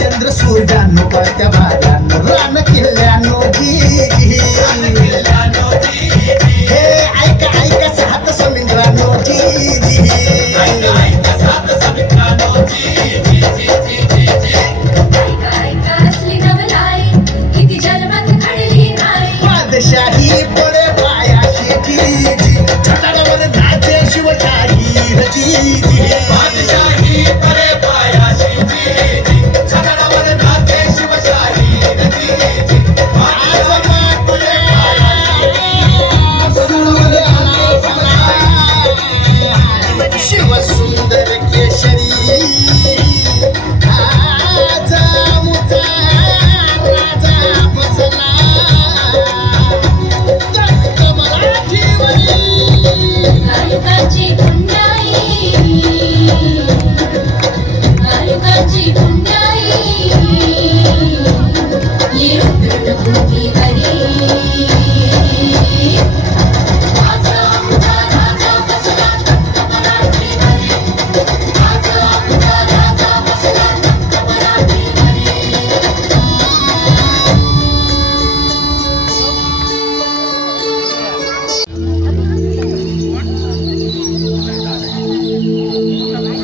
चंद्र सूर्यानो पळत्या भागांनो रान किल्ल्यानो जी हे ऐका ऐका सात समुद्रानो जी बादशाही पडे पायाशी जी छटाडावर नाचे शिवशाही जी बादशाही पडे पायाशी जी छटाडावर नाचे शिवशाही शिव सुंदर केशरी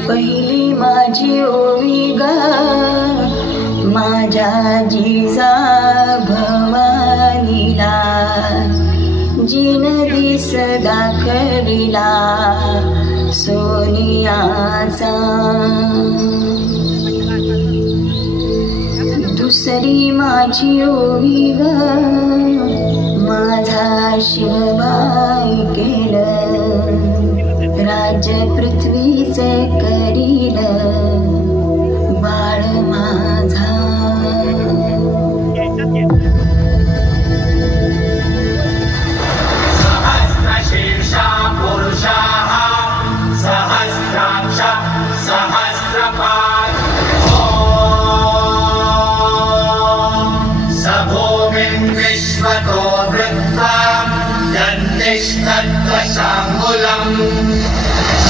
पहिली माझी ओवी गा माझ्या जिजा भवानीला जिन दिस दाखविला सोनियाचा दुसरी माझी ओवी गा माझा शिवबाई केलं राज्य पृथ्वीचे करील बाळ माझा सहस्रशीर्षा पुरुषाः सहस्राक्ष सहस्रपाद स भूमिं विश्वतो वृत्वा दन्तिष्ठद्वशाङ्गुलम्